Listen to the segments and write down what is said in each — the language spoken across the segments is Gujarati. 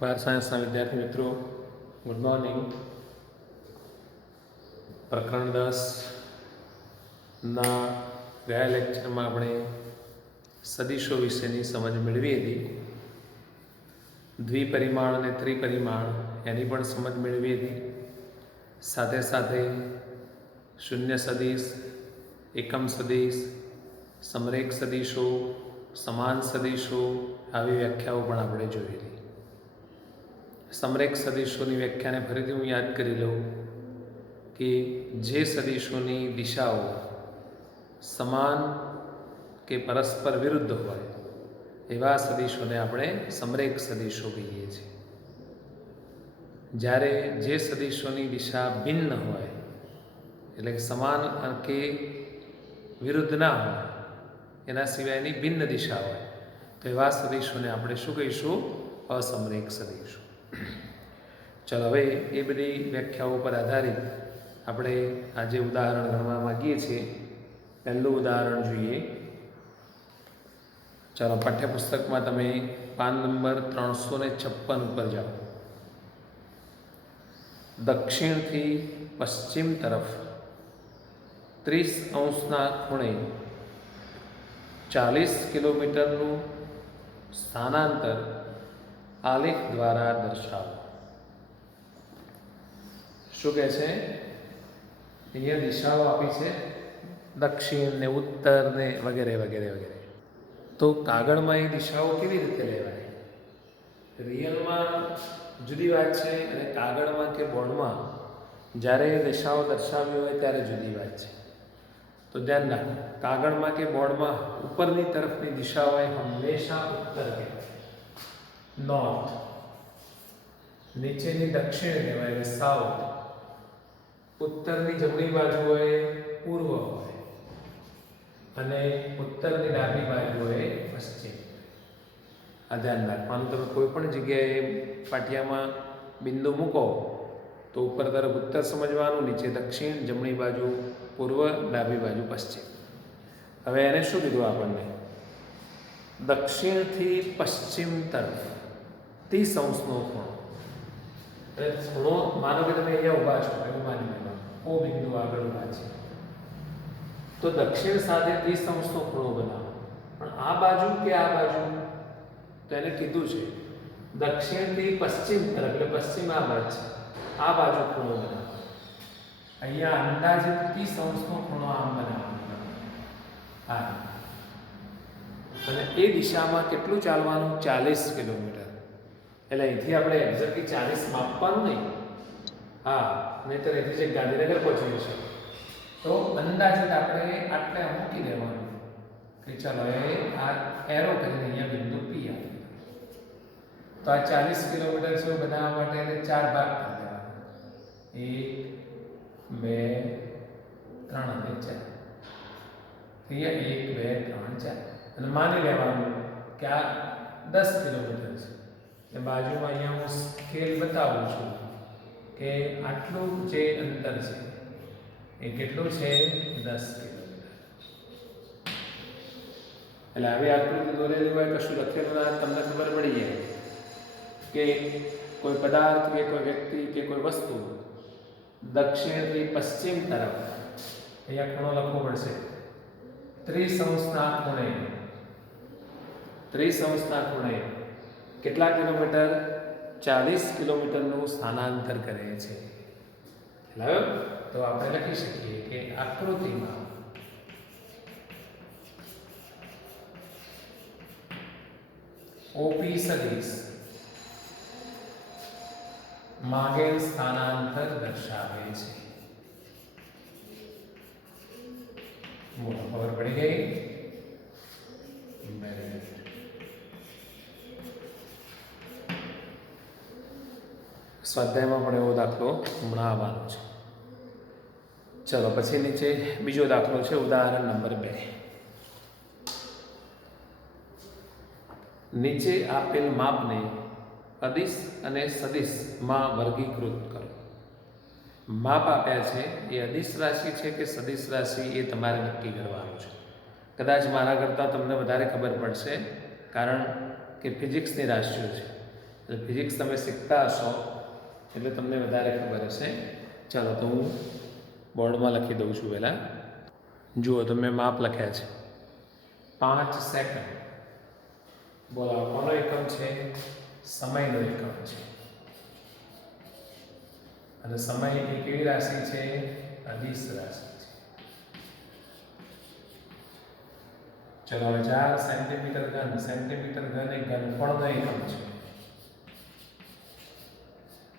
બાર સાયન્સના વિદ્યાર્થી મિત્રો, ગુડ મોર્નિંગ. પ્રકરણ 10ના ગયા લેક્ચરમાં આપણે સદીશો વિશેની સમજ મેળવી હતી. દ્વિપરિમાણ અને ત્રિપરિમાણ એની પણ સમજ મેળવી હતી. સાથે સાથે શૂન્ય સદીશ, એકમ સદીશ, સમરેખ સદીશો, સમાન સદીશો આવી વ્યાખ્યાઓ પણ આપણે જોઈ હતી. સમરેખ સદીશોની વ્યાખ્યાને ફરીથી હું યાદ કરી લઉં કે જે સદીશોની દિશાઓ સમાન કે પરસ્પર વિરુદ્ધ હોય એવા સદીશોને આપણે સમરેખ સદીશો કહીએ છીએ. જ્યારે જે સદીશોની દિશા ભિન્ન હોય એટલે કે સમાન કે વિરુદ્ધ ના હોય, એના સિવાયની ભિન્ન દિશા હોય તો એવા સદીશોને આપણે શું કહીશું? અસમરેખ સદીશો. ચલો, હવે એ બધી વ્યાખ્યાઓ પર આધારિત આપણે આજે ઉદાહરણ ગણવા માગીએ છીએ. પહેલું ઉદાહરણ જોઈએ. ચાલો, પાઠ્યપુસ્તકમાં તમે પાન નંબર 356 ઉપર જાઓ. દક્ષિણથી પશ્ચિમ તરફ 30° ખૂણે 40 કિલોમીટરનું સ્થાનાંતર આલેખ દ્વારા દર્શાવો. શું કહે છે? અહીંયા દિશાઓ આપી છે, દક્ષિણ ને ઉત્તર ને વગેરે વગેરે વગેરે. તો કાગળમાં એ દિશાઓ કેવી રીતે લેવાય? રિયલમાં જુદી વાત છે અને કાગળમાં કે બોર્ડમાં જ્યારે દિશાઓ દર્શાવી હોય ત્યારે જુદી વાત છે. તો ધ્યાન રાખો, કાગળમાં કે બોર્ડમાં ઉપરની તરફની દિશા હોય હંમેશા ઉત્તર કહેવાય, નોર્થ. નીચેની દક્ષિણ કહેવાય કે સાઉથ. ઉત્તરની જમણી બાજુ હોય પૂર્વ હોય અને ઉત્તરની ડાબી બાજુ હોય પશ્ચિમ. આ ધ્યાન રાખવાનું. તમે કોઈ પણ જગ્યાએ પાટિયામાં બિંદુ મૂકો તો ઉપર તરફ ઉત્તર સમજવાનું, નીચે દક્ષિણ, જમણી બાજુ પૂર્વ, ડાબી બાજુ પશ્ચિમ. હવે એને શું કીધું આપણને? દક્ષિણથી પશ્ચિમ તરફ 30°નો ખૂણો. એટલે ખૂણો માનો કે તમે અહીંયા ઊભા છો એવું માની લેવાનું, ઓ બિંદુ આગળ ઊભા છે તો દક્ષિણ સાથે 30°નો ખૂણો બનાવો. પણ આ બાજુ કે આ બાજુ? તો એને કીધું છે દક્ષિણથી પશ્ચિમ તરફ, એટલે પશ્ચિમ આ બાજુ છે, આ બાજુ ખૂણો બનાવો. અહીંયા અંદાજે 30°નો ખૂણો આમ બનાવવાનો. હા, અને એ દિશામાં કેટલું ચાલવાનું? 40 કિલોમીટર. એટલે અહીંથી આપણે એક્ઝેક્ટલી 40 માપવાનું નહીં. હા, નહીંતર અહીંથી જે ગાંધીનગર પહોંચી છે તો અંદાજિત આપણે આટલે મૂકી દેવાનું કે ચાલો એ આ એરો કરીને અહીંયા બિંદુ પી આવે. તો આ 40 કિલોમીટર છે બનાવવા માટે એને 4 ભાગ કરી દેવાના. 1 2 3 અને 4. અહીંયા 1 2 3 4. અને માની લેવાનું કે આ 10 કિલોમીટર છે. એટલે બાજુમાં અહીંયા હું સ્કેલ બતાવું છું કે આટલું જે અંતર છે એ કેટલું છે? 10 કિલોમીટર. એટલે આવી આકૃતિ દોરેલી હોય, કશું લખેલું ના, તમને ખબર પડી જાય કે કોઈ પદાર્થ કે કોઈ વ્યક્તિ કે કોઈ વસ્તુ દક્ષિણથી પશ્ચિમ તરફ, અહીંયા ખૂણો લખવો પડશે, 30°ના ખૂણે, 30°ના ખૂણે કેટલા કિલોમીટર? 40 કિલોમીટરનું સ્થાનાંતર કરે છે. એટલે તો આપણે લખી શકીએ કે આકૃતિમાં ઓપી સદિશ માગેલ સ્થાનાંતર દર્શાવે છે. ખબર પડી ગઈ? સ્વાધ્યાયમાં પણ એવો દાખલો હમણાં આવવાનો છે. ચલો, પછી નીચે બીજો દાખલો છે, ઉદાહરણ નંબર 2. નીચે આપેલ માપને અદિશ અને સદિશમાં વર્ગીકૃત કરો. માપ આપ્યા છે એ અદિશ રાશિ છે કે સદિશ રાશિ એ તમારે નક્કી કરવાનું છે. કદાચ મારા કરતાં તમને વધારે ખબર પડશે, કારણ કે ફિઝિક્સની રાશિઓ છે એટલે ફિઝિક્સ તમે શીખતા હશો એટલે તમને વધારે ખબર હશે. ચાલો તો હું બોર્ડમાં લખી દઉં છું પહેલાં. જુઓ તમે માપ લખ્યા છે 5 સેકન્ડ. બોલો કોનો એકમ છે? સમયનો એકમ છે. અને સમય એ કેવી રાશિ છે? અદિશ રાશિ છે. ચલો 4 સેન્ટીમીટર ઘન. સેન્ટીમીટર ઘન એ ઘનફળનો એકમ છે.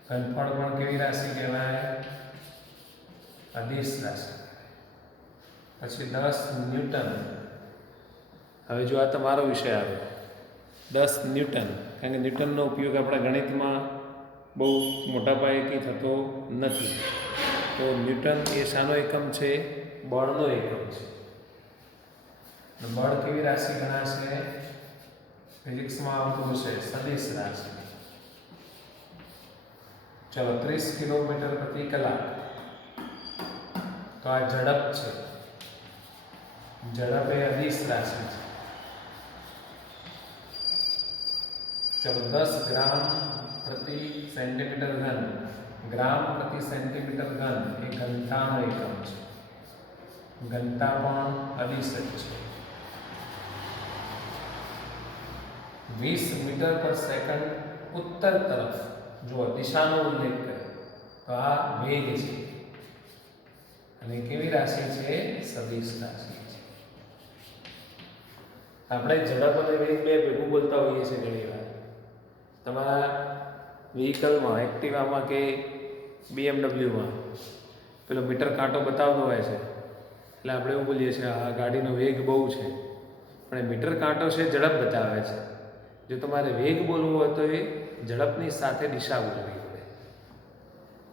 ઘનફળ પણ કેવી રાશિ કહેવાય? અદિશ રાશિ. પછી 10 ન્યૂટન. હવે જો આ તમારો વિષય આવે 10 ન્યૂટન, કારણ કે ન્યૂટનનો ઉપયોગ આપણા ગણિતમાં બહુ મોટા પાયેથી થતો નથી. તો ન્યૂટન એ શાનો એકમ છે? બળનો એકમ છે. બળ કેવી રાશિ ગણાશે? ફિઝિક્સમાં આવતું હશે સદિશ રાશિ. ચલો 30 કિલોમીટર પ્રતિ કલાક. તો આ ઝડપ છે. ઝડપ એ અદિશ રાશિ છે. ચલો 10 ગ્રામ પ્રતિ સેન્ટીમીટર ઘન. ગ્રામ પ્રતિ સેન્ટીમીટર ઘન એ ઘનતાનો એકમ છે. ઘનતા પણ અદિશ જ છે. 20 મીટર પર સેકન્ડ ઉત્તર તરફ. જો દિશાનો ઉલ્લેખ કરે તો આ વેગ છે. અને કેવી રાશિ છે? સદિશ રાશિ છે. આપણે ઝડપ અને વેગ બે ભેગું બોલતા હોઈએ છીએ ઘણી વાર. તમારા વ્હીકલમાં, એક્ટિવામાં કે BMW પેલો મીટર કાંટો બતાવતો હોય છે એટલે આપણે એવું બોલીએ છીએ આ ગાડીનો વેગ બહુ છે. પણ એ મીટર કાંટો છે ઝડપ બતાવે છે. જો તમારે વેગ બોલવું હોય તો એ ઝડપની સાથે દિશા બોલવી પડે.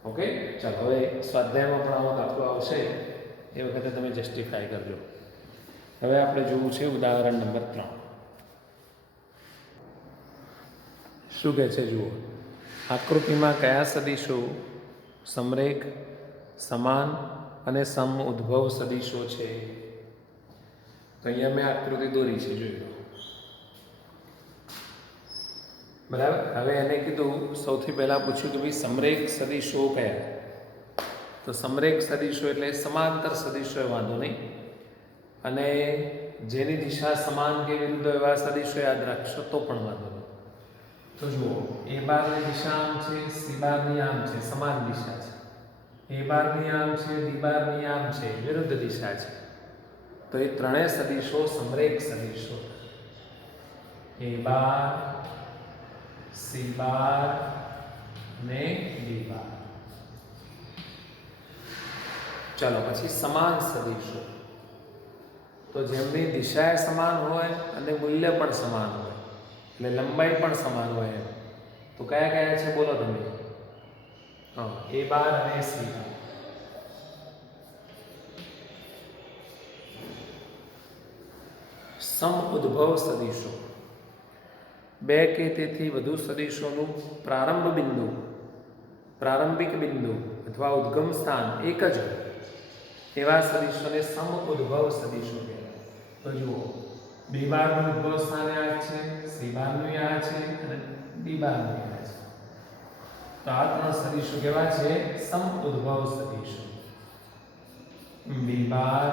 ઓકે, ચાલો હવે સ્વાધ્યાયમાં પણ આવો દાખલો આવશે એ વખતે તમે જસ્ટિફાય કરજો. હવે આપણે જોવું છે ઉદાહરણ નંબર 3. શું કહે છે જુઓ. આકૃતિમાં કયા સદિશો સમરેખ, સમાન અને સમ ઉદ્ભવ સદિશો છે? તો અહીંયા મેં આકૃતિ દોરી છે, જોઈ લો. બરાબર. હવે એને કીધું, સૌથી પહેલાં પૂછ્યું કે ભાઈ સમરેખ સદિશો કયા? તો સમરેખ સદિશો એટલે સમાંતર સદિશો એ વાંધો નહીં. અને જેની દિશા સમાન કે વિરુદ્ધ એવા સદિશો યાદ રાખશો તો પણ વાંધો નહીં. તો જુઓ, એ બારની દિશા આમ છે, સી બારની આમ છે, સમાન દિશા છે. એ બારની આમ છે, ડી બારની આમ છે, વિરુદ્ધ દિશા છે. તો એ ત્રણેય સદિશો સમરેખ સદિશો. એ બાર, સી બાર ને ડી બાર. ચાલો પછી સમાન સદિશો. તો જેમની દિશા સમાન હોય અને મૂલ્ય પણ સમાન હોય, એટલે લંબાઈ પણ સમાન હોય. તો કયા કયા છે બોલો તમે? એ બાર અને સી બાર. સમ ઉદ્ભવ સદિશો. બે કે તેથી વધુ સદિશોનું પ્રારંભિક બિંદુ અથવા ઉદ્ગમ સ્થાન એક જ હોય એવા સદિશોને સમ ઉદ્ભવ સદિશો કહેવાય. તો જુઓ, બી બારનું ઉદ્ભવ સ્થાન આ છે, સી બારનું આ છે અને ડી બારનું આ છે. તો આ ત્રણ સદિશો કેવા છે? સમ ઉદ્ભવ સદિશો. બી બાર,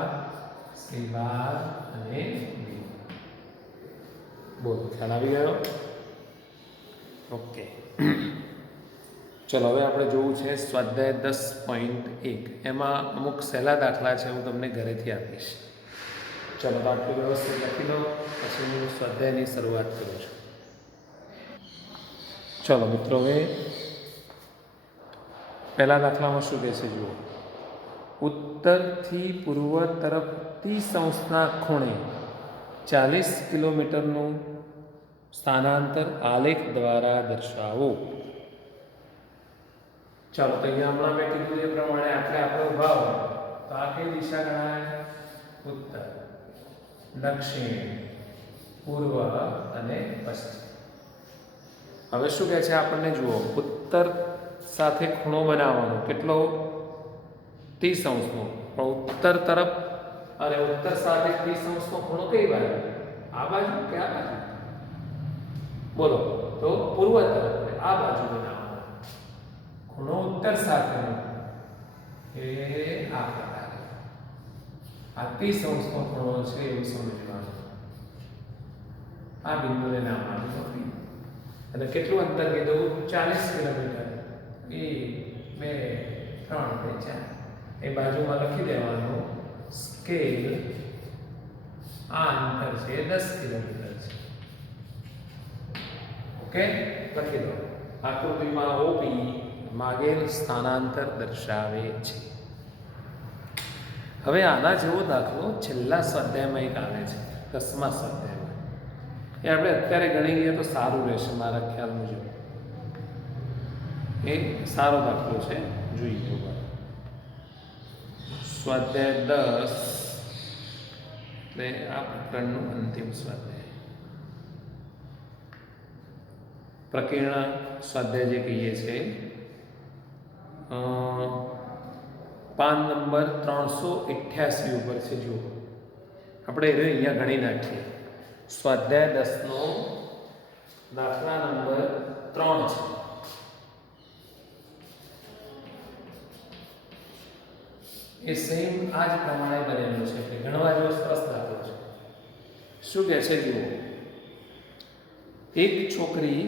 સી બાર અને ડી. બોલો, ખ્યાલ આવી ગયો? ઓકે, ચલો હવે આપણે જોવું છે સ્વાધ્યાય 10.1. એમાં અમુક સહેલા દાખલા છે, હું તમને ઘરેથી આપીશ. ચલો તો આટલું વ્યવસ્થિત લખી દો, પછી હું સ્વાધ્યાયની શરૂઆત કરું છું. ચલો મિત્રો, હવે પહેલા દાખલામાં શું કહે છે જુઓ. ઉત્તરથી પૂર્વ તરફ 30° ખૂણે 40 કિલોમીટરનું સ્થાનાંતર આલેખ દ્વારા દર્શાવો. ચાલો તો અહીંયા હમણાં મેં કીધું એ પ્રમાણે આપણે ઉભા હોય તો આ કઈ દિશા ગણાય? ઉત્તર, દક્ષિણ, પૂર્વ અને પશ્ચિમ. હવે શું કહે છે આપણને જુઓ, ઉત્તર સાથે ખૂણો બનાવવાનો. કેટલો? 30°નો. પણ ઉત્તર તરફ અને ઉત્તર સાથે 30°નો ખૂણો કઈ બાજુ? આ બાજુ કે આ બાજુ? બોલો. તો પૂર્વ તરફ. આ બાજુ બનાવવાનો ખૂણો ઉત્તર સાથેનો એ આ પ્રકારે આ 30° નો ખૂણો છે એવું સમજવાનું. આ બિંદુને નામ આપીશું P. અને કેટલું અંતર કીધું? 40 કિલોમીટર. 1 2 3 4 એ બાજુમાં લખી દેવાનું સ્કેલ. આ અંતર છે 10 કિલોમીટર છે. ઓકે, લખી દો. આકૃતિમાં OP માગેલ સ્થાનાંતર દર્શાવે છે. હવે આના જેવો દાખલો છેલ્લા સ્વાધ્યાયમાં એક આવે છે, 10મા સ્વાધ્યાયમાં. એ આપણે અત્યારે ગણી લઈએ તો સારું રહેશે મારા ખ્યાલ મુજબ. એ સારો દાખલો છે, જોઈએ. સ્વાધ્યાય 10 એટલે આ પ્રકરણનું અંતિમ સ્વાધ્યાય, પ્રકીર્ણ સ્વાધ્યાય જે કહીએ છીએ. પાન નંબર 388 ઉપર છે. જુઓ, આપણે અહીંયા ગણી નાખીએ. સ્વાધ્યાય 10 નો દાખલા નંબર 3 છે. એ સેમ આ જ પ્રમાણે બનેલું છે કે ગણવા જેવો સરસ દાખલો છે. શું કહે છે? જુઓ, એક છોકરી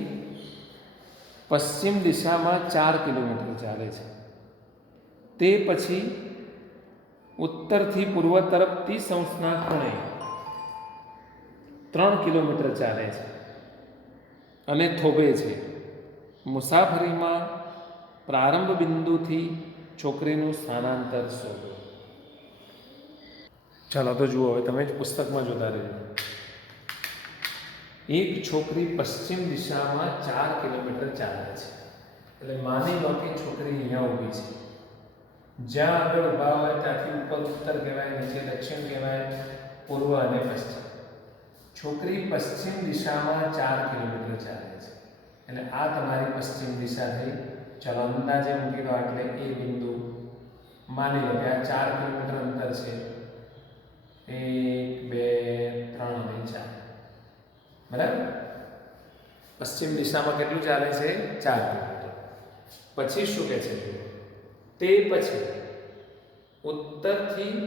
પશ્ચિમ દિશામાં 4 કિલોમીટર ચાલે છે. તે પછી ઉત્તરથી પૂર્વ તરફ 30° ખૂણે 3 કિલોમીટર ચાલે છે અને થોભે છે. મુસાફરીમાં પ્રારંભ બિંદુથી છોકરીનું સ્થાનાંતર શોધો. ચાલો તો જુઓ, હવે તમે જ પુસ્તકમાં જોતા રહેજો. એક છોકરી પશ્ચિમ દિશામાં 4 કિલોમીટર ચાલે છે. એટલે માની લો કે છોકરી અહીંયા ઊભી છે. જ્યાં આગળ ઊભા હોય ત્યાંથી ઉપર ઉત્તર કહેવાય, નીચે દક્ષિણ કહેવાય, પૂર્વ અને પશ્ચિમ. છોકરી પશ્ચિમ દિશામાં 4 કિલોમીટર ચાલે છે. એટલે આ તમારી પશ્ચિમ દિશા થઈ. ચાલો અંદાજે મૂકી દો. એટલે એ બિંદુ માની લો કે આ 4 કિલોમીટર અંતર છે. 1 2 3 અને 4, બરાબર. પશ્ચિમ દિશામાં કેટલું ચાલે છે? 4 કિલોમીટર. પછી શું કહે છે? તે પછી ઉત્તરથી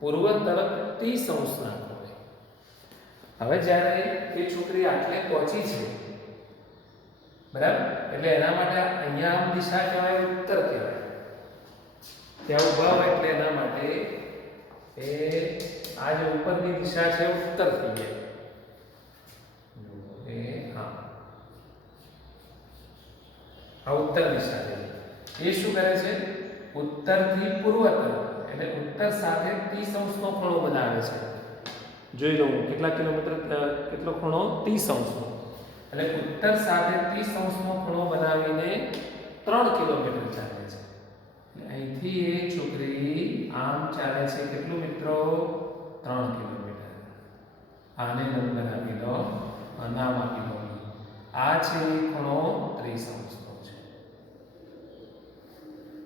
પૂર્વ તરફ 30° ખૂણે. હવે જ્યારે એ છોકરી આટલે પહોંચી છે, બરાબર, એટલે એના માટે અહીંયા આમ દિશા કહેવાય, ઉત્તર કહેવાય. ત્યાં ઊભા હોય એટલે એના માટે એ આ જે ઉપરની દિશા છે ઉત્તર થઈ જાય. હા, આ ઉત્તર દિશા છે. એ શું કરે છે? ઉત્તરથી પૂર્વ તરફ, એટલે ઉત્તર સાથે 30° નો ખૂણો બનાવે છે. જોઈ લો કેટલા કિલોમીટર, કેટલો ખૂણો? 30°. એટલે ઉત્તર સાથે 30° નો ખૂણો બનાવીને 3 કિલોમીટર ચાલે છે. અહીંથી એ છોકરી આમ ચાલે છે. કેટલું મિત્રો? 3 કિલોમીટર. આને નંબર આપી દો, નામ આપી દો. આ છે ખૂણો 30° નો છે.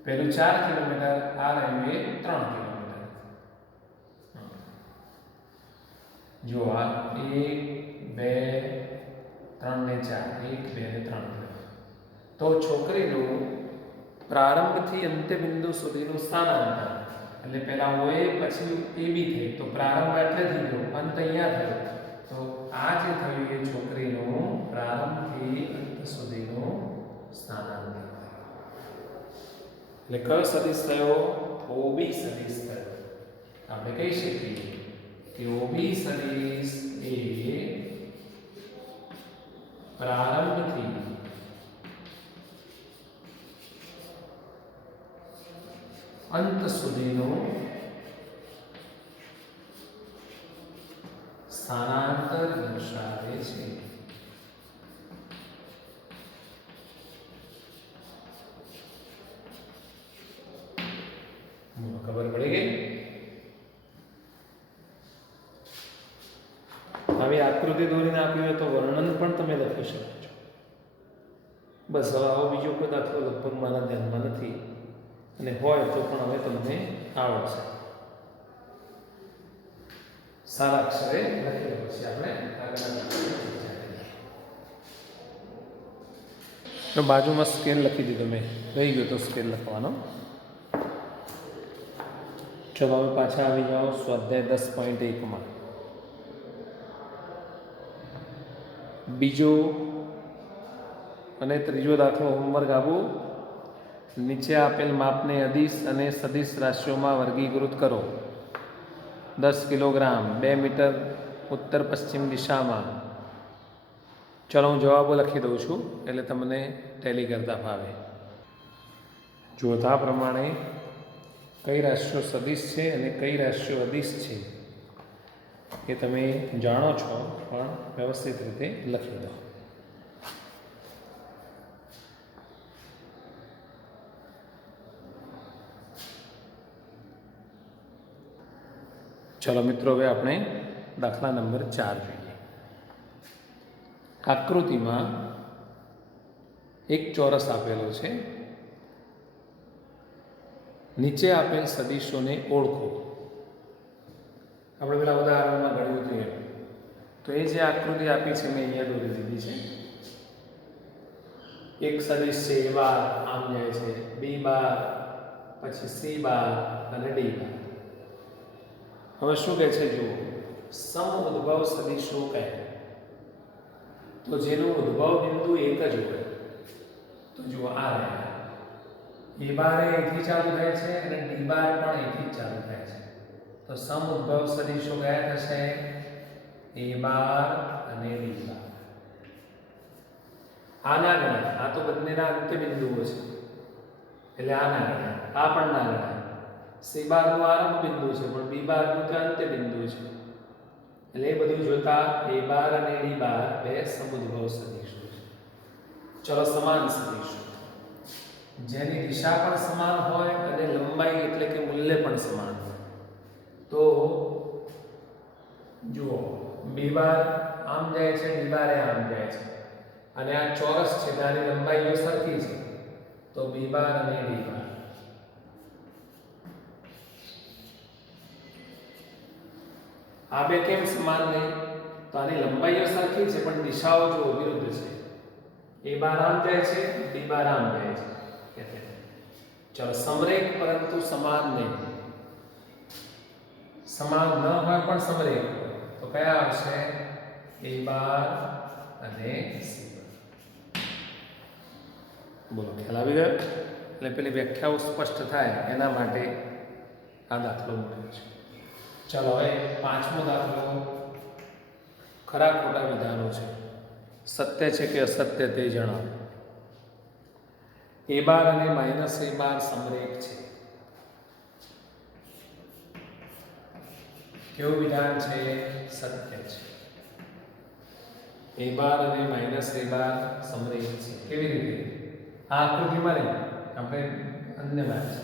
પેલું 4 કિલોમીટર, આ રહ્યું એ 3 કિલોમીટર. જો આ 1 2 3 ને 4, 1 2 ને 3. તો છોકરીનું પ્રારંભથી અંત્યબિંદુ સુધીનું સ્થાનાંતર, એટલે પહેલા OA પછી AB થઈ, તો પ્રારંભ એટલેથી ગયો, અંત અહીંયા થયો. તો આ જે થયું એ છોકરીનું પ્રારંભથી અંત સુધીનું સ્થાનાંતર. એટલે કયો સદિશ થયો? OB સદિશ થયો. આપણે કહી શકીએ કે OB સદિશ એ પ્રારંભથી અંત સુધીનું સ્થાનાંતર દર્શાવે છે. ખબર પડી ગઈ? હવે આકૃતિ દોરીને આપ્યું હોય તો વર્ણન પણ તમે લખી શકો છો. બસ, હવે આવો બીજો કોઈ દાખલો લગભગ મારા ધ્યાનમાં નથી, અને હોય તો પણ હવે તમને આવડશે. સારા અક્ષરે લખી પછી આપણે આગળના દાખલાની ચર્ચા કરીએ. તો બાજુમાં સ્કેલ લખી દીધો મેં, રહી ગયો તો સ્કેલ લખવાનો. ચલો હવે પાછા આવી જાઓ સ્વાધ્યાય 10.1માં. બીજો અને ત્રીજો દાખલો હોમવર્ક આપું. નીચે આપેલ માપને અદિશ અને સદિશ રાશિઓમાં વર્ગીકૃત કરો. 10 કિલોગ્રામ, 2 મીટર ઉત્તર પશ્ચિમ દિશામાં. ચલો હું જવાબો લખી દઉં છું એટલે તમને ટેલી કરતા ફાવે. જોતા પ્રમાણે કઈ રાશિઓ સદિશ છે અને કઈ રાશિઓ અદિશ છે એ તમે જાણો છો, પણ વ્યવસ્થિત રીતે લખી દો. ચલો મિત્રો, હવે આપણે દાખલા નંબર 4 જોઈએ. આકૃતિમાં એક ચોરસ આપેલો છે. નીચે આપેલ સદિશોને ઓળખો. આપણે પેલા ઉદાહરણમાં ગણ્યું હતું એમ. તો એ જે આકૃતિ આપી છે મેં અહીંયા દોરી દીધી છે. એક સદિશ છે A બાર આમ જાય છે, B બાર, પછી C બાર અને D બાર. હવે શું કહે છે જુઓ, સમ ઉદ્ભવ સદિશો કહે. તો જેનું ઉદ્ભવ બિંદુ એક જ હોય. તો જુઓ આ રહ્યા. A બાર અહીંથી ચાલુ થાય છે અને D બાર પણ અહીંથી જ ચાલુ થાય છે. તો સમ ઉદ્ભવ સદિશો કયા થશે? A બાર અને D બાર. આ ના ગણાય, આ તો બંનેના અંત્ય બિંદુઓ છે એટલે આ ના ગણાય. આ પણ ના ગણાય. C બારનું આરંભ બિંદુ છે પણ B બારનું તો અંત્ય બિંદુ છે. એટલે એ બધું જોતા A બાર અને D બાર બે સમુદ્ભવ સદિશો છે. ચલો સમાન સદિશો, જેની દિશા પણ સમાન હોય અને લંબાઈ એટલે કે મૂલ્ય પણ સમાન હોય. તો જુઓ, B બાર આમ જાય છે, D બાર આમ જાય છે અને આ ચોરસ છે તેની લંબાઈઓ સરખી છે. તો B બાર અને D બાર. આ બે કેમ સમાન નહીં? તો આની લંબાઈઓ સરખી છે પણ દિશાઓ જો વિરુદ્ધ છે. A બાર આમ જાય છે, D બાર આમ જાય છે. ચલો, સમરેખ પરંતુ સમાન નહીં. સમાન ન હોય પણ સમરેખ હોય તો કયા આવશે? A બાર અને C બાર. બોલો, ખ્યાલ આવી ગયો? એટલે પેલી વ્યાખ્યાઓ સ્પષ્ટ થાય એના માટે આ દાખલો મૂક્યો છે. ચલો હવે પાંચમો દાખલો ખરા ખોટા વિધાનો છે. સત્ય છે કે અસત્ય તે જણાવો. A બાર અને માઇનસ A બાર સમરેખ છે. કેવું વિધાન છે? સત્ય છે. A બાર અને માઇનસ A બાર સમરેખ છે. કેવી રીતે? આ આકૃતિમાં નહીં, આપણે અન્યમાં છે.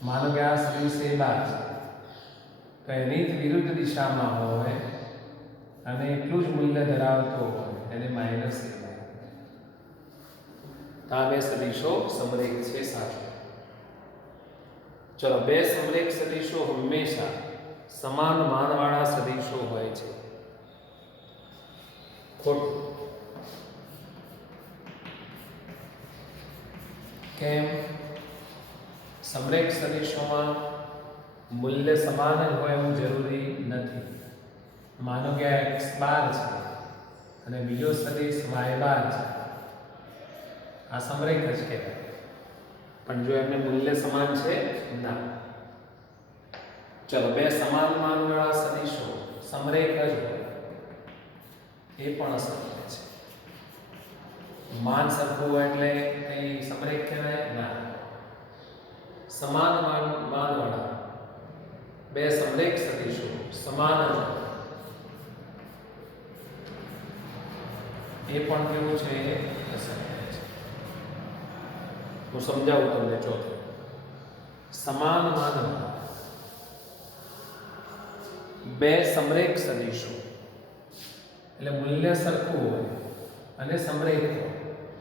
માનો કે આ સદિશ A બાર છે તો એની વિરુદ્ધ દિશામાં હોય અને એટલું જ મૂલ્ય ધરાવતો હોય એને માઇનસ A બાર. આ બે સદિશો સમરેખ છે. સાચું. ચલો, બે સમરેખ સદિશો હંમેશા સમાન માનવાળા સદિશો હોય છે. ખોટું. કેમ? સમરેખ સદિશોમાં મૂલ્ય સમાન જ હોય એવું જરૂરી નથી. માનો કે આ x બાર છે અને બીજો સદિશ y બાર છે. આ સમરેખ જ કહેવાય. પણ જો એમને મૂલ્ય સમાન છે ના. ચલો, બે સમાન માનવાળા સદિશો સમરેખ જ હોય એ પણ અસત્ય છે. માન સરખું હોય એટલે કઈ સમરેખ કહેવાય ના. સમાન માનવાળા બે સમરેખ સદિશો સમાન જ હોય એ પણ કેવું છે? અસત્ય છે. હું સમજાવું તમને. ચોથું, સમાન માનવાળા બે સમરેખ સદિશો એટલે મૂલ્ય સરખું હોય અને સમરેખ હોય.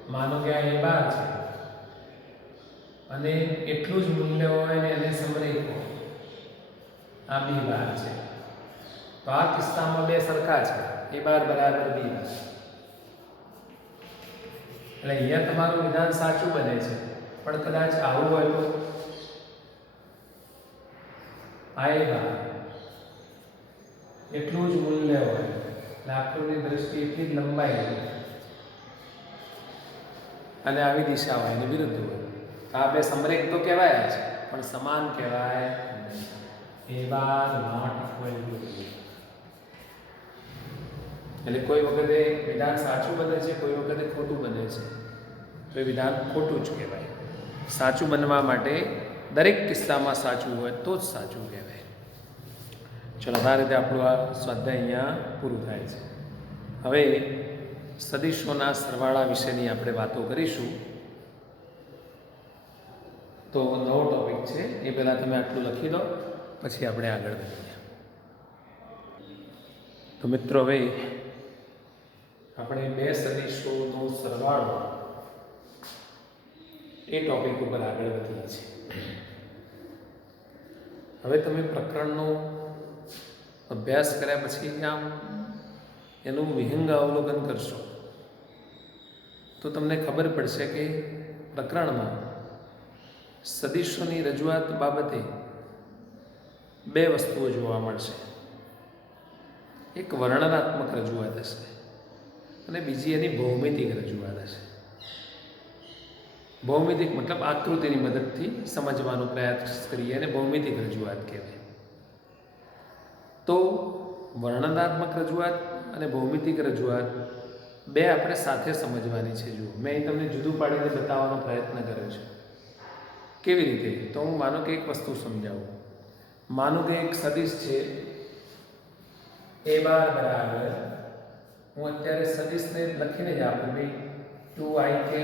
માનો કે આ A બાર છે અને એટલું જ મૂલ્ય હોય ને એને સમરેખ હોય. આ B બાર છે તો આ કિસ્સામાં બે સરખા છે. A બાર બરાબર B બાર. એટલે અહીંયા તમારું વિધાન સાચું બને છે, પણ કદાચ આવું હોય તો આએગા એટલું જ મૂલ્ય હોય, એટલે આકૃતિની દ્રષ્ટિએ એટલી જ લંબાઈ હોય અને આવી દિશા હોય એની વિરુદ્ધ હોય. આ બે સમરેખ તો કહેવાય છે, પણ સમાન કહેવાય એ બાર નોટ ઇક્વલ ટુ. એટલે કોઈ વખતે વિધાન સાચું બને છે, કોઈ વખતે ખોટું બને છે, તો એ વિધાન ખોટું જ કહેવાય. સાચું બનવા માટે દરેક કિસ્સામાં સાચું હોય તો જ સાચું કહેવાય. ચલો, આ રીતે આપણું આ સ્વાધ્યાય અહીંયા પૂરું થાય છે. હવે સદીશોના સરવાળા વિશેની આપણે વાતો કરીશું. તો નવો ટોપિક છે, એ પહેલાં તમે આટલું લખી દો, પછી આપણે આગળ વધીએ. તો મિત્રો, હવે આપણે બે સદીશોનો સરવાળો એ ટોપિક ઉપર આગળ વધીએ છીએ. હવે તમે પ્રકરણનો અભ્યાસ કર્યા પછી આમ એનું વિહંગ અવલોકન કરશો તો તમને ખબર પડશે કે પ્રકરણમાં સદીશોની રજૂઆત બાબતે બે વસ્તુઓ જોવા મળશે. એક વર્ણનાત્મક રજૂઆત હશે અને બીજી એની ભૌમિતિક રજૂઆત હશે. ભૌમિતિક મતલબ આકૃતિની મદદથી સમજવાનો પ્રયાસ કરીએ અને ભૌમિતિક રજૂઆત કહેવાય. તો વર્ણનાત્મક રજૂઆત અને ભૌમિતિક રજૂઆત બે આપણે સાથે સમજવાની છે. જુઓ, મેં અહીં તમને જુદું પાડીને બતાવવાનો પ્રયત્ન કર્યો છે. કેવી રીતે? તો હું માનો કે એક વસ્તુ સમજાવું. માનો કે એક સદિશ છે એ બાર બરાબર, હું અત્યારે સદિશને લખીને જ આપું ભાઈ 2i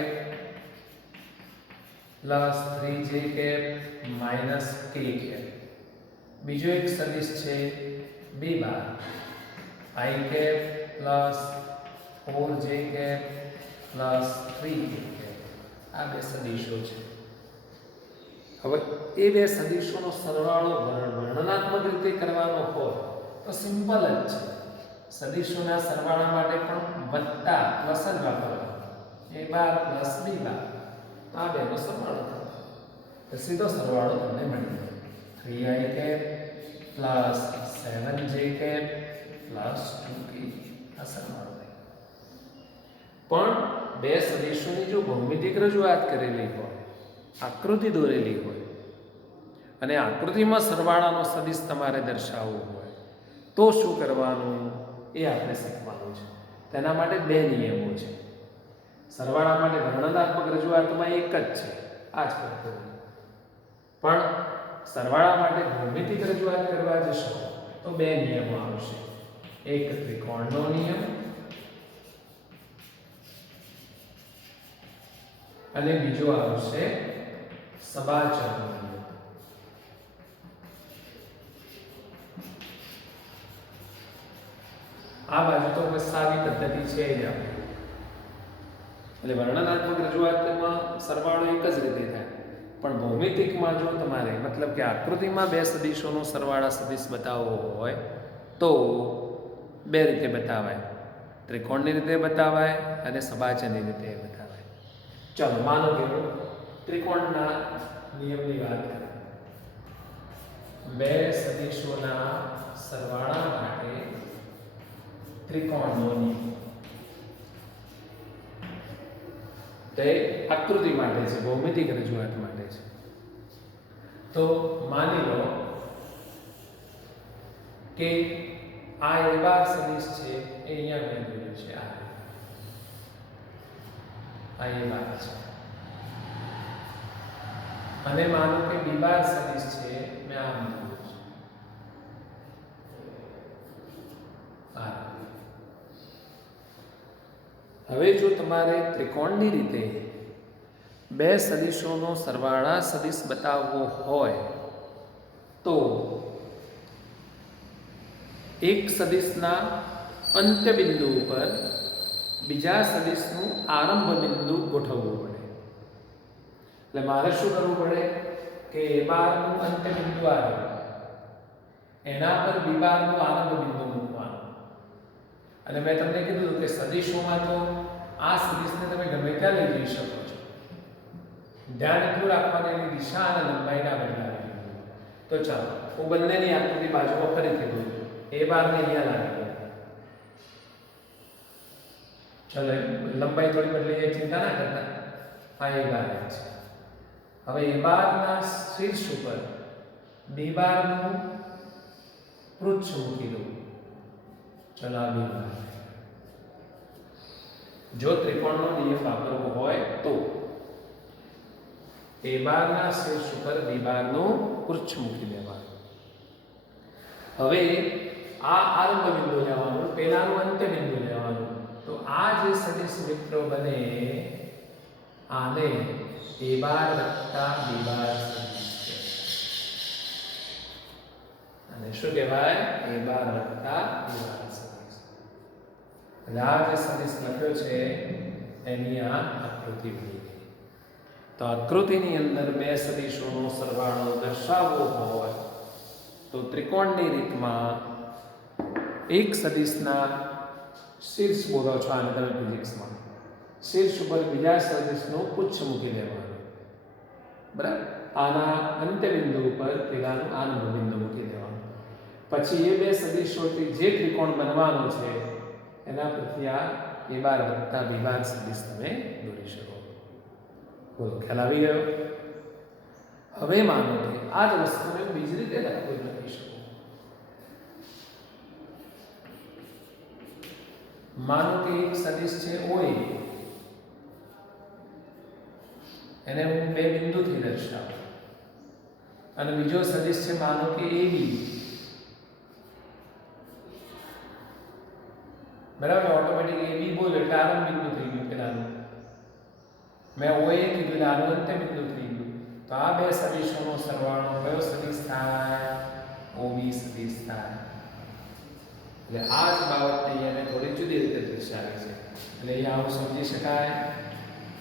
plus 3j minus k. બીજો એક સદિશ છે b bar i plus 4j plus 3k. આ બે સદિશો છે. હવે એ બે સદિશોનો સરવાળો વર્ણનાત્મક રીતે કરવાનો હોય તો સિમ્પલ જ છે. સદિશોના સરવાળા માટે પણ વત્તા પ્લસ જ વાપરવાનો. a બાર પ્લસ b બાર, આ બેનો સરવાળો થયો તો સીધો સરવાળો તમને મળી જાય. 3i plus 7j plus 2k. આ સરવાળો થાય. પણ બે સદિશોની જો ભૌમિતિક રજૂઆત કરેલી હોય, આકૃતિ દોરેલી હોય અને આકૃતિમાં સરવાળાનો સદિશ તમારે દર્શાવવો હોય તો શું કરવાનું એ આપણે શીખવાનું છે. તેના માટે બે નિયમો છે. સરવાળા માટે વર્ણનાત્મક રજૂઆતમાં એક જ છે, આ જ પદ્ધતિ. પણ સરવાળા માટે ભૌમિતિક રજૂઆત કરવા જશો તો બે નિયમો આવશે. એક ત્રિકોણનો નિયમ અને બીજો આવશે સબાચરનો નિયમ. આ બાજુ તો બસ સારી પદ્ધતિ છે જ આપણે. એટલે વર્ણનાત્મક રજૂઆતમાં સરવાળો એક જ રીતે થાય, પણ ભૌમિતિકમાં જો તમારે મતલબ કે આકૃતિમાં બે સદિશોનો સરવાળા સદિશ બતાવવો હોય તો બે રીતે બતાવાય. ત્રિકોણની રીતે બતાવાય અને સબાચરની રીતે બતાવાય. ચાલો, માનો કે હું ત્રિકોણના નિયમની વાત કરું. બે સદિશોના સરવાળા માટે ત્રિકોણનો નિયમ તે આકૃતિ માટે છે, ભૌમિતિક રજૂઆત માટે છે. તો માની લો કે આ એ બાર સદિશ છે, એ અહીંયા મેં દોર્યું છે. આ એ બાર છે અને માનો કે બી બાર સદિશ છે, મેં આમ દોર્યું છે. હવે જો તમારે ત્રિકોણની રીતે બે સદિશોનો સરવાળા સદિશ બતાવવો હોય તો એક સદિશના અંત્ય બિંદુ ઉપર બીજા સદિશનું આરંભ બિંદુ ગોઠવવું પડે. એટલે મારે શું કરવું પડે કે એ બારનું અંત્ય બિંદુ આવે, એના પર બી બારનું આરંભ બિંદુ મૂકવાનું. અને મેં તમને કીધું કે સદિશોમાં તો આ સદિશને તમે ગમે ત્યાં લઈ જઈ શકો છો. ધ્યાન એટલું રાખવાનું એની દિશા અને લંબાઈના બદલાવી. તો ચાલો હું બંનેની આકૃતિ બાજુમાં ફરીથી દોરું. એ બારને અહીંયા લાવી દો. ચાલો લંબાઈ થોડી બદલી જાય, ચિંતા ના કરતા. આ એ બાર છે. હવે એ બારના શીર્ષ ઉપર બી બારનું પૃચ્છ મૂકી દો. ચાલો આ બી બાર. જો ત્રિકોણનો નિયમ વાપરવો હોય તો એ બારના શીર્ષ ઉપર બી બારનું પૃચ્છ મૂકી દેવાનું. હવે આ આરંભ બિંદુ લેવાનું, પહેલાનું અંત્ય બિંદુ લેવાનું. તો આ જે સદિશ મિત્રો બને આને એ બાર વત્તા બી બાર સદિશ છે. અને શું કહેવાય? એ બાર વત્તા બી બાર સદિશ. એટલે આ જે સદિશ લખ્યો છે એની આ આકૃતિ બની ગઈ. તો આકૃતિની અંદર બે સદિશોનો સરવાળો દર્શાવવો હોય તો ત્રિકોણની રીતમાં એક સદિશના શીર્ષ બોલો છો આને તમે ફિઝિક્સમાં, શીર્ષ ઉપર બીજા સદિશનું પુચ્છ મૂકી દેવાનું. બરાબર? આના અંત્યબિંદુ ઉપર પેલાનું આરંભ બિંદુ મૂકી દેવાનું. પછી એ બે સદિશોથી જે ત્રિકોણ બનવાનો છે એના પરથી આ એ બાર વત્તા બી બાર સદિશ તમે દોરી શકો. બોલો, ખ્યાલ આવી ગયો? હવે માનો કે આ જ વસ્તુને હું બીજી રીતે લખી શકું. માનો કે એક સદિશ છે OA, એને હું બે બિંદુથી દર્શાવું. અને બીજો સદિશ છે માનો કે AB. બરાબર? ઓટોમેટિક AB બોલ એટલે આરંભ બિંદુ થઈ ગયું પેલાનું. મેં OA કીધું એટલે આનું અંત્ય બિંદુ થઈ ગયું. તો આ બે સદિશોનો સરવાળો કયો સદિશ થાય? OB સદિશ થાય. એટલે આ જ બાબતને અહીંયા થોડી જુદી રીતે દર્શાવી છે. એટલે અહીંયા આવું સમજી શકાય,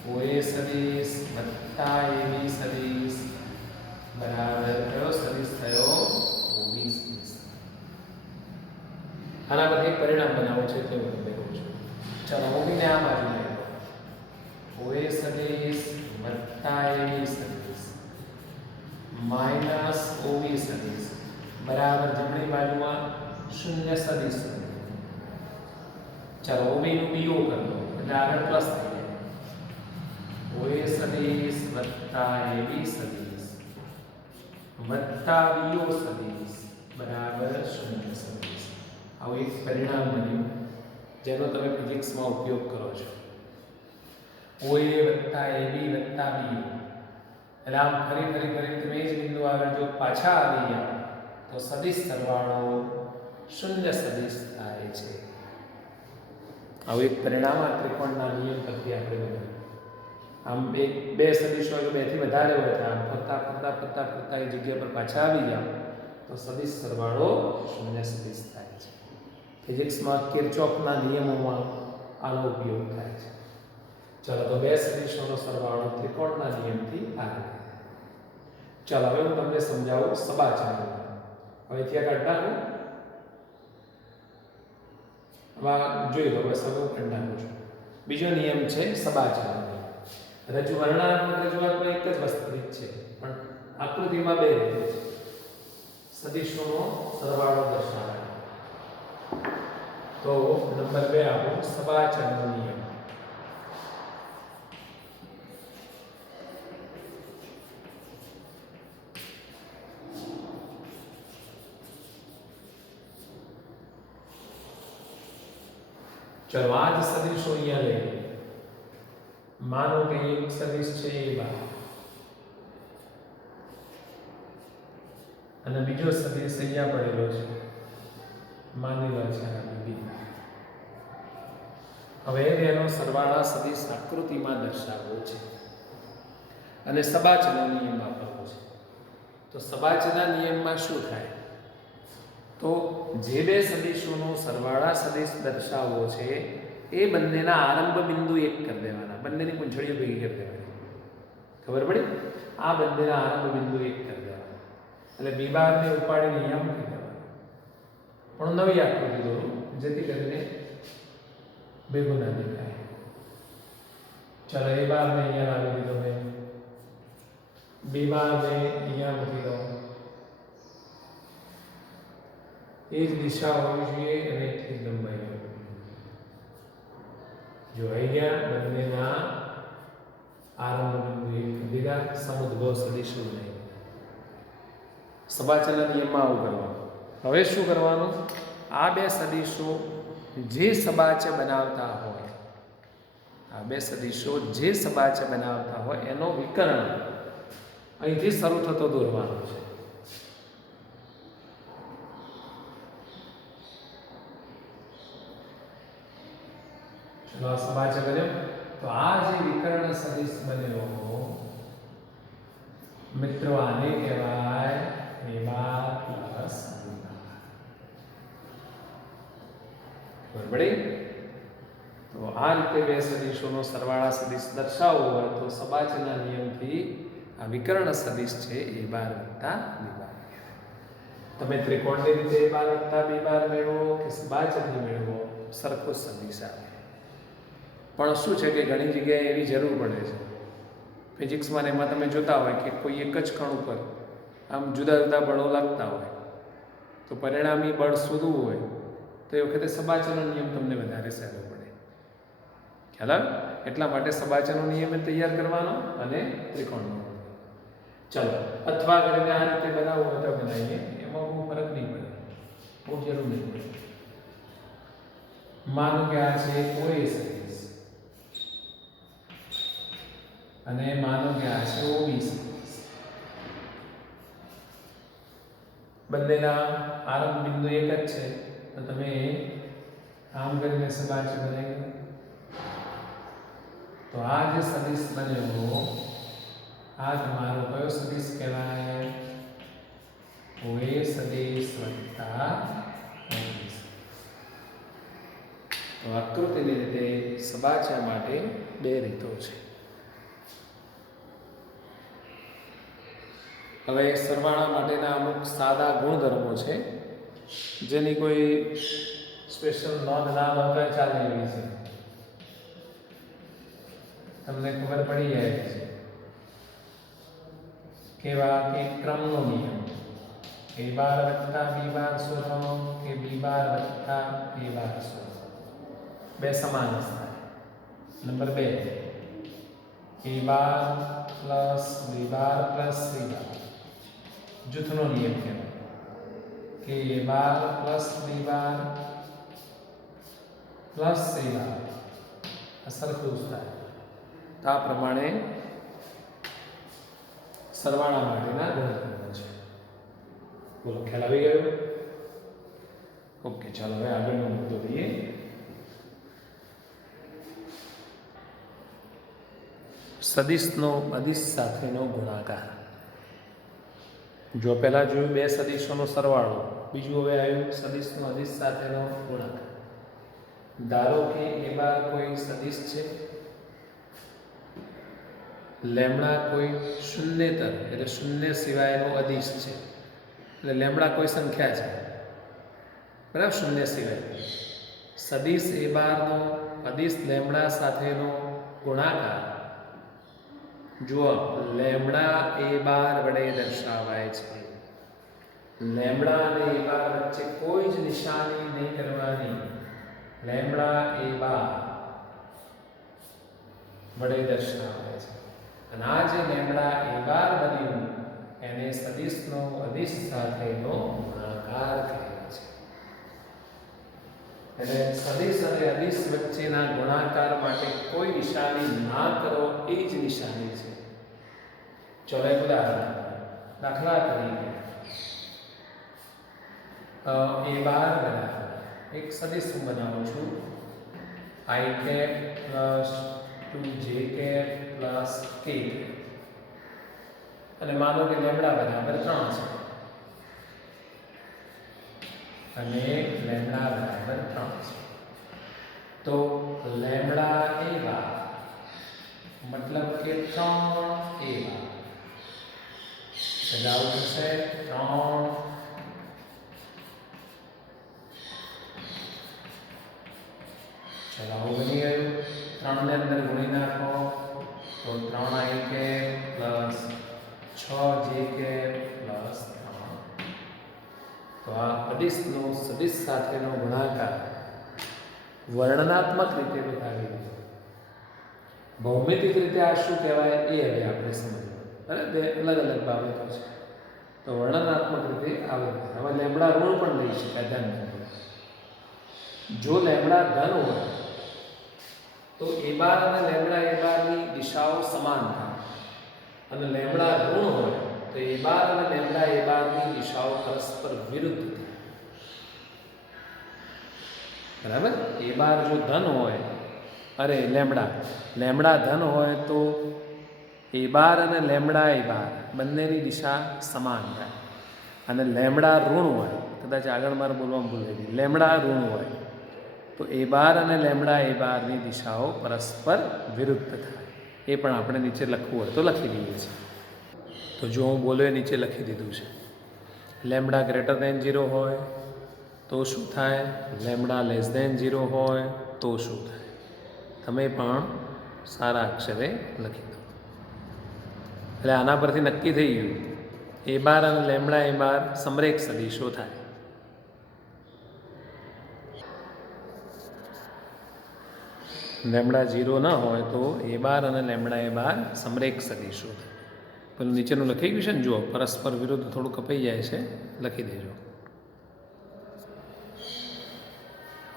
OA સદિશ વત્તા AB સદિશ બરાબર કયો સદિશ થયો? OB સદિશ. આના પર એક પરિણામ બનાવવું છે તે હું તમને કહું છું. ચાલો OB ને આ બાજુ લઈ લો. OA સદિશ વત્તા AB સદિશ માઇનસ OB સદિશ બરાબર જમણી બાજુમાં શૂન્ય સદિશ. ચાલો OB નું BO કરી દો એટલે આગળ પ્લસ થઈ જાય. OA સદિશ વત્તા AB સદિશ વત્તા BO સદિશ બરાબર શૂન્ય સદિશ. આવું એક પરિણામ બન્યું જેનો તમે ફિઝિક્સમાં ઉપયોગ કરો છો. OA વત્તા AB વત્તા BO એટલે આમ ફરી તમે જ બિંદુ આગળ જો પાછા આવી જાઓ તો સદિશ સરવાળો શૂન્ય સદિશ થાય છે. આવું એક પરિણામ આ ત્રિકોણના નિયમ પરથી આપણે બનાવ્યું. આમ બે સદિશો બે થી વધારે હોય તો આમ ફરતા એ જગ્યા પર પાછા આવી જાઓ તો સદિશ સરવાળો શૂન્ય સદિશ થાય છે. ફિઝિક્સમાં કિર્ચોફના નિયમોમાં આનો ઉપયોગ થાય છે. ચાલો તો બે સદિશોનો સરવાળો ત્રિકોણના નિયમથી આવે. ચાલો હવે હું તમને સમજાવું સબાચરણ. હવે ત્યાં કાઢ નાખું. હવે જોઈ લો, બસ હવે હું કાઢ નાખું છું. બીજો નિયમ છે સબાચરણ. વર્ણનાત્મક રજૂઆતમાં એક જ વસ્તુ છે પણ આકૃતિમાં બે રીતે છે. સદિશોનો સરવાળો દર્શાવે. તો નંબર 2 આપો સબાચરણનો નિયમ. चलो आज सदिशो અહીંયા લઈએ. માનો કે એક સદિશ છે A અને બીજો સદિશ અહીંયા પડેલો છે, માની લો છે B. હવે એનો સરવાળા સદિશ આકૃતિમાં દર્શાવવો છે અને સબાચના નિયમ વાપરવો છે. તો સબાચના નિયમમાં શું થાય? તો જે બે સદિશોનો સરવાળા સદિશ દર્શાવવો છે એ બંનેના આરંભ બિંદુ એક કરી દેવાના, બંનેની પૂંછડીઓ ભેગી કરી દેવાની. ખબર પડી? આ બંનેના આરંભ બિંદુ એક કરી દેવાના એટલે B બારને ઉપાડીને અહીંયા મૂકી દેવાના. પણ નવી આકૃતિ દોરું જેથી કરીને ભેગું ના દેખાય. चलो ए बार ने अहींया लावी दीधो भाई, बी बार ने अहींया मूकी दो। ए ज दिशा होवी जोईए अने એટલી જ લંબાઈ હોવી જોઈએ। જો અહીંયા બંનેના આરંભ બિંદુ એક દીધા, સમુદ્ભવ સદિશો બનાવી, સબાચલના નિયમમાં આવું કરવાનું। હવે શું કરવાનું? આ બે સદિશો જે સબાચ બનાવતા હોય, આ બે સદિશો જે સબાચ બનાવતા હોય એનો વિકર્ણ અહીંથી શરૂ થતો દોરવાનો છે। चलो सबाच बन्यो तो आ जे विकर्ण सदिश बन्यो मित्रों आने कहेवाय ए बार प्लस बी बार। बराबर? तो आ रीते बे सदिशोनो सरवाळा सदिश दर्शावવો હોય તો સબાચના નિયમથી આ વિકર્ણ સદિશ છે a બાર વત્તા b બાર। તમે ત્રિકોણની રીતે a બાર વત્તા b બાર મેળવો કે સબાચથી મેળવો સરખો સદિશ આવે। પણ શું છે કે ઘણી જગ્યાએ એવી જરૂર પડે છે ફિઝિક્સમાં ને એમાં તમે જોતા હોય કે કોઈ એક જ કણ ઉપર આમ જુદા જુદા બળો લાગતા હોય તો પરિણામી બળ શોધવું હોય તો એ વખતે સબાચનો નિયમ તમને વધારે સહેલો પડે। ખ્યાલ આવે? એટલા માટે સબાચનો નિયમ તૈયાર કરવાનો અને ત્રિકોણનો। ચલો અથવા કરીને આ રીતે બનાવવું હોય તો બનાવીએ, એમાં બહુ ફરક નહીં પડે, બહુ જરૂર નહીં પડે। માનો કે આ છે કોઈ સદિશ અને માનો કે આ છે ઓબી સદિશ, બંનેના આરંભ બિંદુ એક જ છે તો તમે આમ કરીને સબાચ બનાવી દો। તો આ જે સદિશ બન્યો આ તમારો કયો સદિશ કહેવાય? ઓએ સદિશ વત્તા ઓબી સદિશ। તો આકૃતિની રીતે સબાચા માટે બે રીતો છે। હવે સરવાળા માટેના અમુક સાદા ગુણધર્મો છે જેની કોઈ સ્પેશિયલ નોંધ ના લો તો ચાલે એવી છે, તમને ખબર પડી જાય છે। કેવા કે ક્રમનો નિયમ, a બાર વત્તા b બાર શોધો કે b બાર વત્તા a બાર શોધો, બે સમાન થાય। Number 2 a bar plus b bar plus c બાર જૂથનો નિયમ કહેવાય કે a bar plus b bar plus c બાર આ સરખું જ થાય। તો આ પ્રમાણે સરવાળા માટેના ગુણધર્મો છે। બોલો, ખ્યાલ આવી ગયો? ઓકે, ચાલો હવે આગળનો મુદ્દો લઈએ। સદિશનો અદિશ સાથેનો ગુણાકાર। જો પહેલા જોયું બે સદિશોનો સરવાળો, બીજું હવે આવ્યું સદિશનો અદિશ સાથેનો ગુણાકાર। ધારો કે એ બાર કોઈ સદિશ છે, લેમ્બડા કોઈ શૂન્યેતર એટલે શૂન્ય સિવાયનો અદિશ છે, એટલે લેમ્બડા કોઈ સંખ્યા છે, બરાબર, શૂન્ય સિવાય। સદિશ એ બારનો અદિશ લેમ્બડા સાથેનો ગુણાકાર જુઓ લેમ્બડા એ બાર વડે દર્શાવાય છે। લેમ્બડા અને એ બાર વચ્ચે કોઈ જ નિશાની નહીં કરવાની, લેમ્બડા એ બાર વડે દર્શાવાય છે। અને આ જે લેમ્બડા એ બાર બન્યું એને સદિશનો અદિશ સાથેનો ગુણાકાર કહેવાય છે। એટલે સદિશ અને અદિશ વચ્ચેના ગુણાકાર માટે કોઈ નિશાની ના કરો એ જ નિશાની છે। ચલો એક ઉદાહરણ, દાખલા તરીકે એ બાર બરાબર એક સદિશ હું બનાવું છું i cap plus 2j cap plus k અને માનો કે લેમ્બડા બરાબર 3 છે અને લેમ્બડા બરાબર 3 છે, તો લેમ્બડા એ બાર मतलब કે 3 એ બાર સજાવ થશે 3 ચલાવો બની ગયું, 3 ને અંદર ગુણી નાખો તો 3i પ્લસ 6j પ્લસ 3. તો આ અદિશનો સદિશ સાથેનો ગુણાકાર વર્ણનાત્મક રીતે બતાવી દીધો. ભૌમિતિક રીતે આ શું કહેવાય એ હવે આપણે સમજીએ. બરાબર, બે અલગ અલગ બાબતો છે. તો વર્ણનાત્મક રીતે આવે. હવે લેમડા ઋણ પણ લઈ શકાય ધન. જો લેમડા ધન હોય તો એ બાર અને લેમડા એ બારની દિશાઓ સમાન થાય, અને લેમડા ઋણ હોય તો એ બાર અને લેમડા એ બારની દિશાઓ પરસ્પર વિરુદ્ધ થાય. બરાબર, એ બાર જો ધન હોય, અરે લેમડા ધન હોય તો એ બાર અને લેમડા એ બાર બંનેની દિશા સમાન થાય. અને લેમડા ઋણ હોય, કદાચ આગળ મારે બોલવામાં ભૂલ થઈ ગઈ, લેમડા ઋણ હોય તો એ બાર અને લેમડા એ બારની દિશાઓ પરસ્પર વિરુદ્ધ થાય. એ પણ આપણે નીચે લખવું હોય તો લખી દઈએ છીએ. તો જો હું બોલ્યો એ નીચે લખી દીધું છે. લેમડા ગ્રેટર દેન 0 હોય તો શું થાય, લેમડા લેસ દેન 0 હોય તો શું થાય. તમે પણ સારા અક્ષરે લખી દો. એટલે આના પરથી નક્કી થઈ ગયું એ બાર અને લેમડા એ બાર સમરેખ સદીશો થાય. લેમડા 0 ન હોય તો એ બાર અને લેમડા એ બાર સમરેખ સદીશો થાય. પેલું નીચેનું લખી ગયું છે ને, જુઓ પરસ્પર વિરુદ્ધ થોડું કપાઈ જાય છે, લખી દેજો.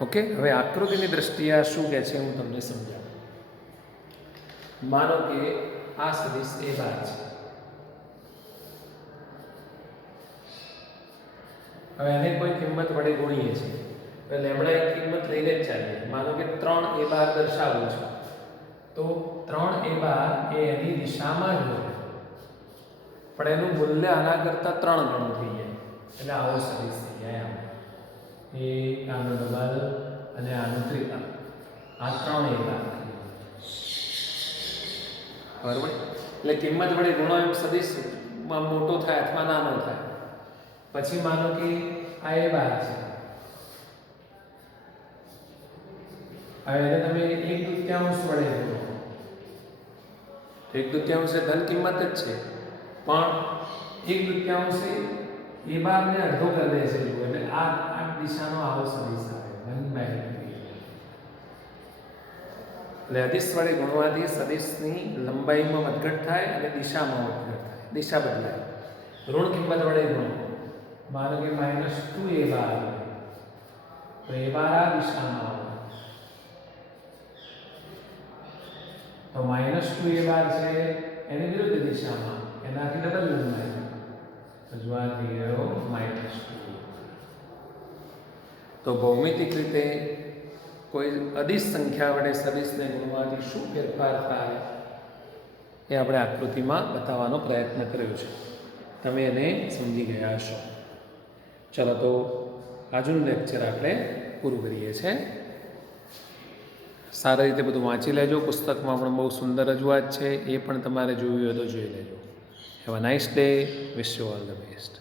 ઓકે, હવે આકૃતિની દ્રષ્ટિએ આ શું કહે છે હું તમને સમજાવું. માનો કે આ સદિશ એ બાર છે. હવે આને કોઈ કિંમત વડે ગુણીએ છીએ. હવે લેમડા એક કિંમત લઈને જ ચાલીએ. માનો કે 3 એ બાર દર્શાવવું છે તો 3 એ બાર એ એની દિશામાં જ હોય, પણ એનું મૂલ્ય આના કરતાં 3 ગણું થઈ જાય. એટલે આવો સદિશ થઈ જાય. એ આનો ડબલ અને આનો ત્રિકોણ, આ 3 એ બાર. બરાબર, એટલે કિંમત વડે ગુણો એમ સદિશમાં મોટો થાય અથવા નાનો થાય. પછી માનો કે આ એ બાર છે. હવે એને તમે 1/2 વડે ગુણો. 1/2 ધન કિંમત જ છે, પણ 1/2 એ બારને અડધો કરી દે છે. એટલે આ દિશાનો આવો સદિશ આવે 1/2. એટલે અદિશ વડે ગુણવાથી સદિશની લંબાઈમાં વધઘટ થાય અને દિશામાં વધઘટ થાય, દિશા બદલાય. ઋણ કિંમત વડે ગુણો. માનો કે -2 એ બાર તો એ બાર આ દિશામાં આવે તો -2 એ બાર છે એની વિરુદ્ધ દિશામાં, એનાથી ડબલ લંબાઈ. હજુ આ થઈ ગયો -2. તો ભૌમિતિક રીતે કોઈ અદિશ સંખ્યા વડે સદિશને ગુણવાથી શું ફેરફાર થાય એ આપણે આકૃતિમાં બતાવવાનો પ્રયત્ન કર્યો છે. તમે એને સમજી ગયા હશો. ચલો, તો આજનું લેક્ચર આપણે પૂરું કરીએ છીએ. સારી રીતે બધું વાંચી લેજો. પુસ્તકમાં પણ બહુ સુંદર રજૂઆત છે, એ પણ તમારે જોવી હોય તો જોઈ લેજો. Have a nice day. Wish you all the best.